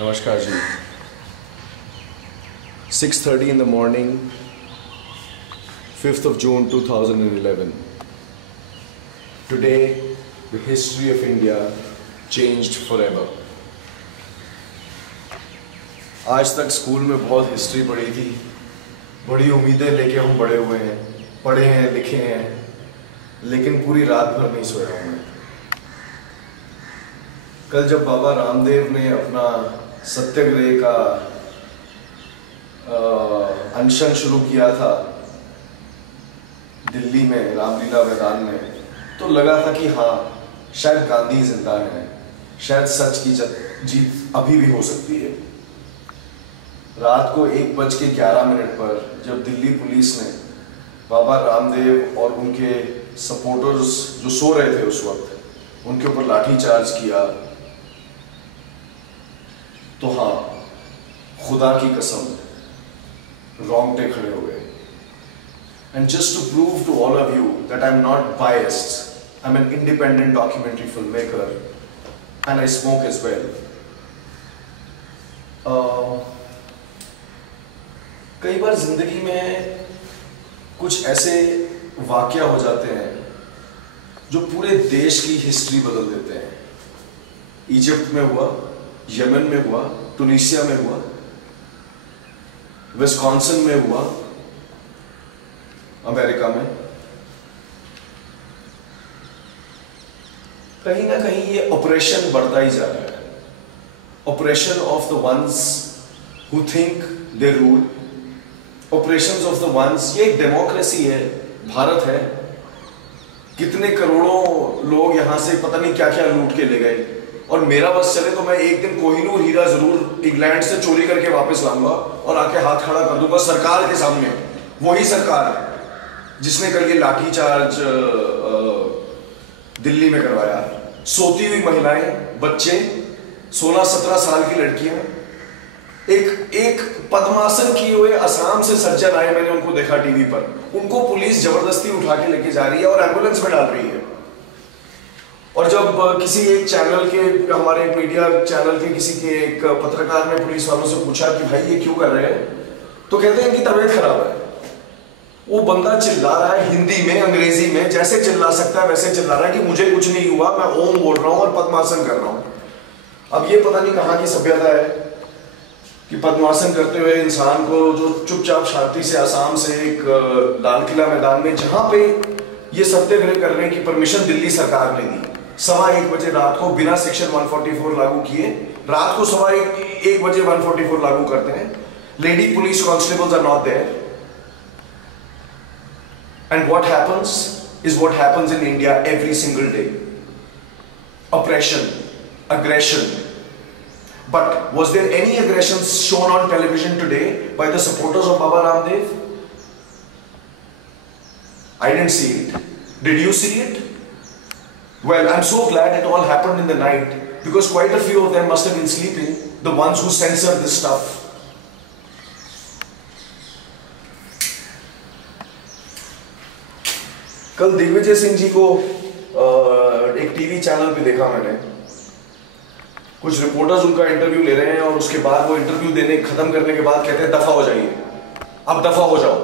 नमस्कार जी। 6:30 in the morning, 5th of June 2011. Today, the history of India changed forever. आज तक school में बहुत हिस्ट्री पढ़ी थी, बड़ी उम्मीदें लेके हम बड़े हुए हैं, पढ़े हैं, लिखे हैं, लेकिन पूरी रात भर नहीं सोया हूँ मैं। कल जब बाबा रामदेव ने अपना सत्याग्रह का अनशन शुरू किया था दिल्ली में रामलीला मैदान में, तो लगा था कि हाँ, शायद गांधी जिंदा है, शायद सच की जीत अभी भी हो सकती है। रात को 1:11 पर जब दिल्ली पुलिस ने बाबा रामदेव और उनके सपोर्टर्स जो सो रहे थे उस वक्त, उनके ऊपर लाठीचार्ज किया, तो हाँ, खुदा की कसम, रोंगटे खड़े हो गए। And just to prove to all of you that I'm not biased, I'm an independent documentary filmmaker and I smoke as well. कई बार जिंदगी में कुछ ऐसे वाकया हो जाते हैं जो पूरे देश की हिस्ट्री बदल देते हैं। इजिप्ट में हुआ, यमन में हुआ, टूनिसिया में हुआ, विस्कॉन्सिन में हुआ, अमेरिका में। कहीं ना कहीं ये ऑपरेशन बढ़ता ही जा रहा है। Operation of the ones who think they rule, operations of the ones. ये एक डेमोक्रेसी है, भारत है, कितने करोड़ों लोग यहां से पता नहीं क्या क्या लूट के ले गए, और मेरा बस चले तो मैं एक दिन कोहिनूर हीरा जरूर इंग्लैंड से चोरी करके वापस लाऊंगा और आके हाथ खड़ा कर दूंगा सरकार के सामने। वही सरकार जिसने कल ये लाठीचार्ज दिल्ली में करवाया। सोती हुई महिलाएं, बच्चे, 16-17 साल की लड़कियां, एक पद्मासन किए हुए असम से सज्जन आए, मैंने उनको देखा टीवी पर, उनको पुलिस जबरदस्ती उठा के लेके जा रही है और एम्बुलेंस में डाल रही है। और जब किसी एक चैनल के, हमारे मीडिया चैनल के किसी के एक पत्रकार ने पुलिस वालों से पूछा कि भाई ये क्यों कर रहे हैं, तो कहते हैं कि तबीयत खराब है। वो बंदा चिल्ला रहा है हिंदी में, अंग्रेजी में, जैसे चिल्ला सकता है वैसे चिल्ला रहा है कि मुझे कुछ नहीं हुआ, मैं ओम बोल रहा हूं और पद्मासन कर रहा हूं। अब ये पता नहीं कहां की सभ्यता है कि पद्मासन करते हुए इंसान को, जो चुपचाप शांति से असम से एक लाल किला मैदान में, जहां पे ये सत्याग्रह करने की परमिशन दिल्ली सरकार ने दी, 1:15 बजे रात को, बिना सेक्शन 144 लागू किए, रात को 1:15 बजे 144 लागू करते हैं। Lady police constables are not there, and what happens is what happens in India every single day. Operation, aggression. But was there any aggression shown on television today by the supporters of Baba Ramdev? I didn't see it. Did you see it? Well, I'm so glad it all happened in the night, because quite a few of them must have been sleeping, the ones who censor this stuff. कल दिग्विजय सिंह जी को एक TV channel पे देखा मैंने, कुछ reporters उनका interview ले रहे हैं और उसके बाद वो इंटरव्यू देने खत्म करने के बाद कहते हैं दफा हो जाइए, अब दफा हो जाओ।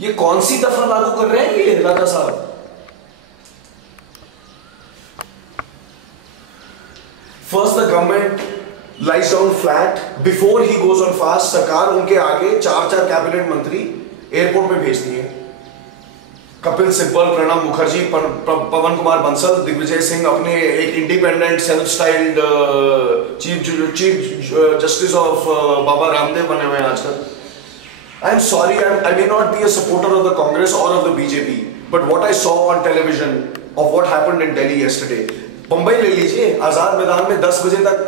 ये कौन सी दफा लागू कर रहे हैं ये राजा साहब? First the government lies down flat before he goes on fast. सरकार उनके आगे 4 कैबिनेट मंत्री एयरपोर्ट में भेजती है। कपिल सिब्बल, प्रणब मुखर्जी, पवन कुमार बंसल, दिग्विजय सिंह अपने एक independent self styled chief justice of Baba Ramdev बने हुए हैं आजकल। I am sorry, I may not be a supporter of the Congress और of the BJP, but what I saw on television of what happened in Delhi yesterday. Bombay ले लीजिए, आजाद मैदान में 10 बजे तक,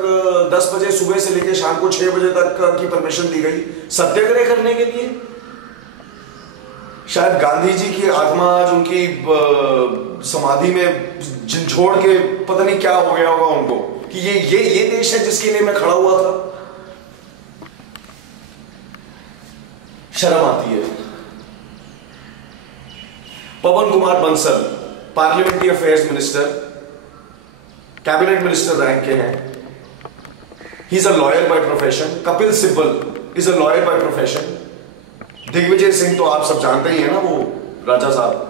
10 बजे सुबह से लेकर शाम को 6 बजे तक की परमिशन दी गई सत्याग्रह करने के लिए। शायद गांधी जी की आत्मा आज उनकी समाधि में झिंझोड़ के पता नहीं क्या हो गया होगा उनको, कि ये देश है जिसके लिए मैं खड़ा हुआ था। शर्म आती है। Pawan Kumar Bansal, parliamentary affairs minister, cabinet minister rank के हैं, he is a lawyer by profession. Kapil Sibal is a lawyer by profession. Digvijay Singh तो आप सब जानते ही है ना, वो राजा साहब.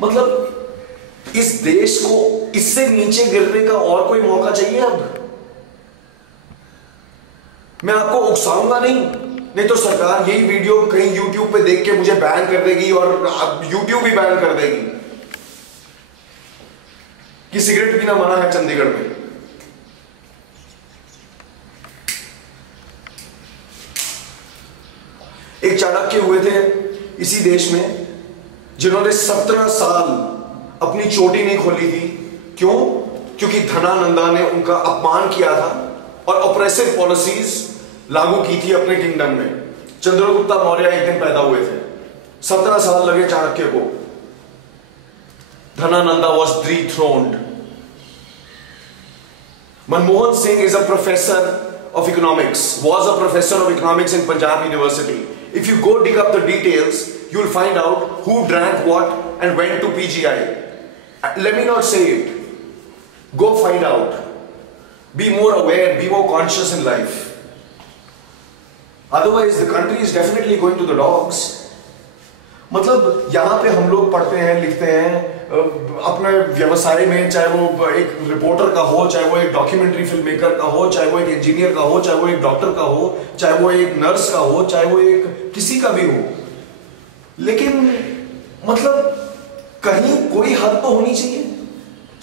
मतलब इस देश को इससे नीचे गिरने का और कोई मौका चाहिए अब? मैं आपको उकसाऊंगा नहीं तो सरकार यही वीडियो कहीं YouTube पे देख के मुझे बैन कर देगी और YouTube भी बैन कर देगी कि सिगरेट पीना मना है चंडीगढ़ में. एक चाणक्य हुए थे इसी देश में जिन्होंने 17 साल अपनी चोटी नहीं खोली थी. क्यों? क्योंकि धनानंदा ने उनका अपमान किया था और ऑपरेसिव पॉलिसीज लागू की थी अपने किंगडम में. चंद्रगुप्ता मौर्य एक दिन पैदा हुए थे. 17 साल लगे चाणक्य को. Dhanananda was dethroned. Manmohan Singh is a professor of economics, was a professor of economics in Punjab University. If you go dig up the details, you will find out who drank what and went to PGI. Let me not say it. Go find out. Be more aware, be more conscious in life. Otherwise, the country is definitely going to the dogs. मतलब यहाँ पे हम लोग पढ़ते हैं, लिखते हैं अपने व्यवसाय में, चाहे वो एक रिपोर्टर का हो, चाहे वो एक डॉक्यूमेंट्री फिल्म मेकर का हो, चाहे वो एक इंजीनियर का हो, चाहे वो एक डॉक्टर का हो, चाहे वो एक नर्स का हो, चाहे वो एक किसी का भी हो. लेकिन मतलब कहीं कोई हद तो होनी चाहिए.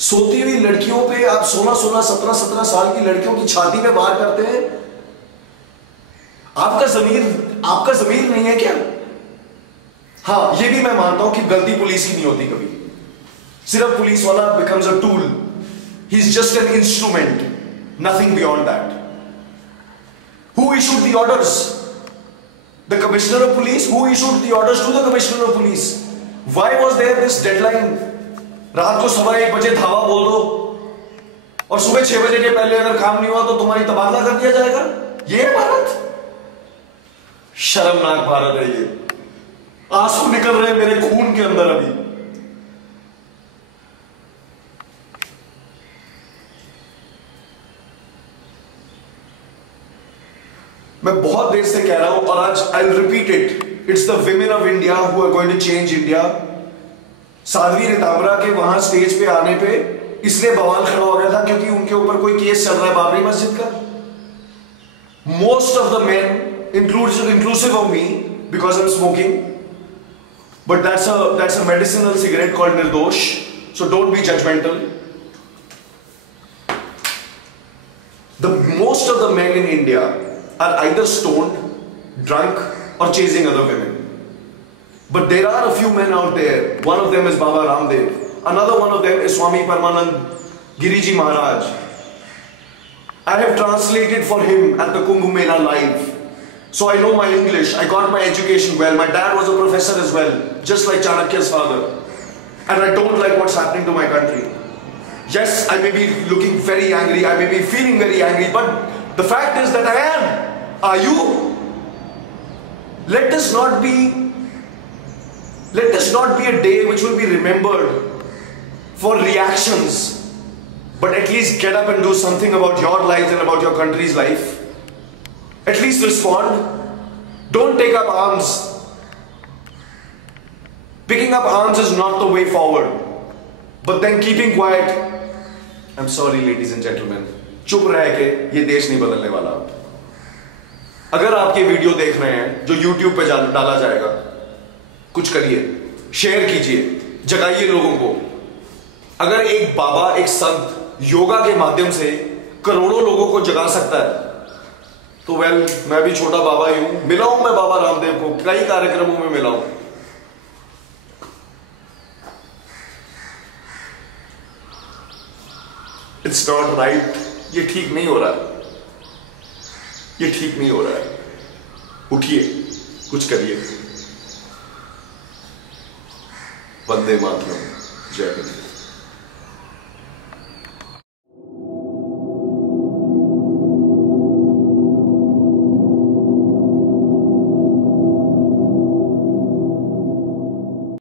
सोती हुई लड़कियों पे आप 16-16, 17-17 साल की लड़कियों की छाती पे वार करते हैं. आपका जमीर नहीं है क्या? हाँ, ये भी मैं मानता हूं कि गलती पुलिस की नहीं होती कभी. सिर्फ पुलिस वाला becomes a tool. He's just an instrument. Nothing beyond that. Who issued the orders? The commissioner of police? Who issued the orders to the commissioner of police? Why was there this deadline? रात को 1:15 बजे धावा बोल दो और सुबह 6 बजे के पहले अगर काम नहीं हुआ तो तुम्हारी तबादला कर दिया जाएगा. ये है भारत? शर्मनाक भारत है ये. आंसू निकल रहे हैं मेरे खून के अंदर अभी. मैं बहुत देर से कह रहा हूं और आज I will repeat it. It's the women of India who are going to change India. Sadhvi Ritambhara के वहां स्टेज पे आने पे इसलिए बवाल खड़ा हो गया था क्योंकि उनके ऊपर कोई केस चल रहा है बाबरी मस्जिद का. Most of the main inclusive of me because I am smoking. But that's a medicinal cigarette called Nirdosh. So don't be judgmental. Most of the men in India are either stoned, drunk, or chasing other women. But there are a few men out there. One of them is Baba Ramdev. Another one of them is Swami Paramanand Giriji Maharaj. I have translated for him at the Kumbh Mela live. So I know my English, I got my education well, my dad was a professor as well, just like Chanakya's father. And I don't like what's happening to my country. Yes, I may be looking very angry, I may be feeling very angry, but the fact is that I am. Are you? Let this not be a day which will be remembered for reactions, but at least get up and do something about your lives and about your country's life. At least respond. Don't take up arms. Picking up arms is not the way forward. But then keeping quiet. I'm sorry ladies and gentlemen. चुप रह के ये देश नहीं बदलने वाला. अगर आप ये वीडियो देख रहे हैं जो YouTube पे डाला जाएगा, कुछ करिए, शेयर कीजिए, जगाइए लोगों को. अगर एक बाबा, एक संत योगा के माध्यम से करोड़ों लोगों को जगा सकता है तो मैं भी छोटा बाबा ही हूं. मिला हूं मैं बाबा रामदेव को, कई कार्यक्रमों में मिला हूं. It's not right. ये ठीक नहीं हो रहा है. ये ठीक नहीं हो रहा है. उठिए, कुछ करिए. वंदे मातरम. जय हिंद.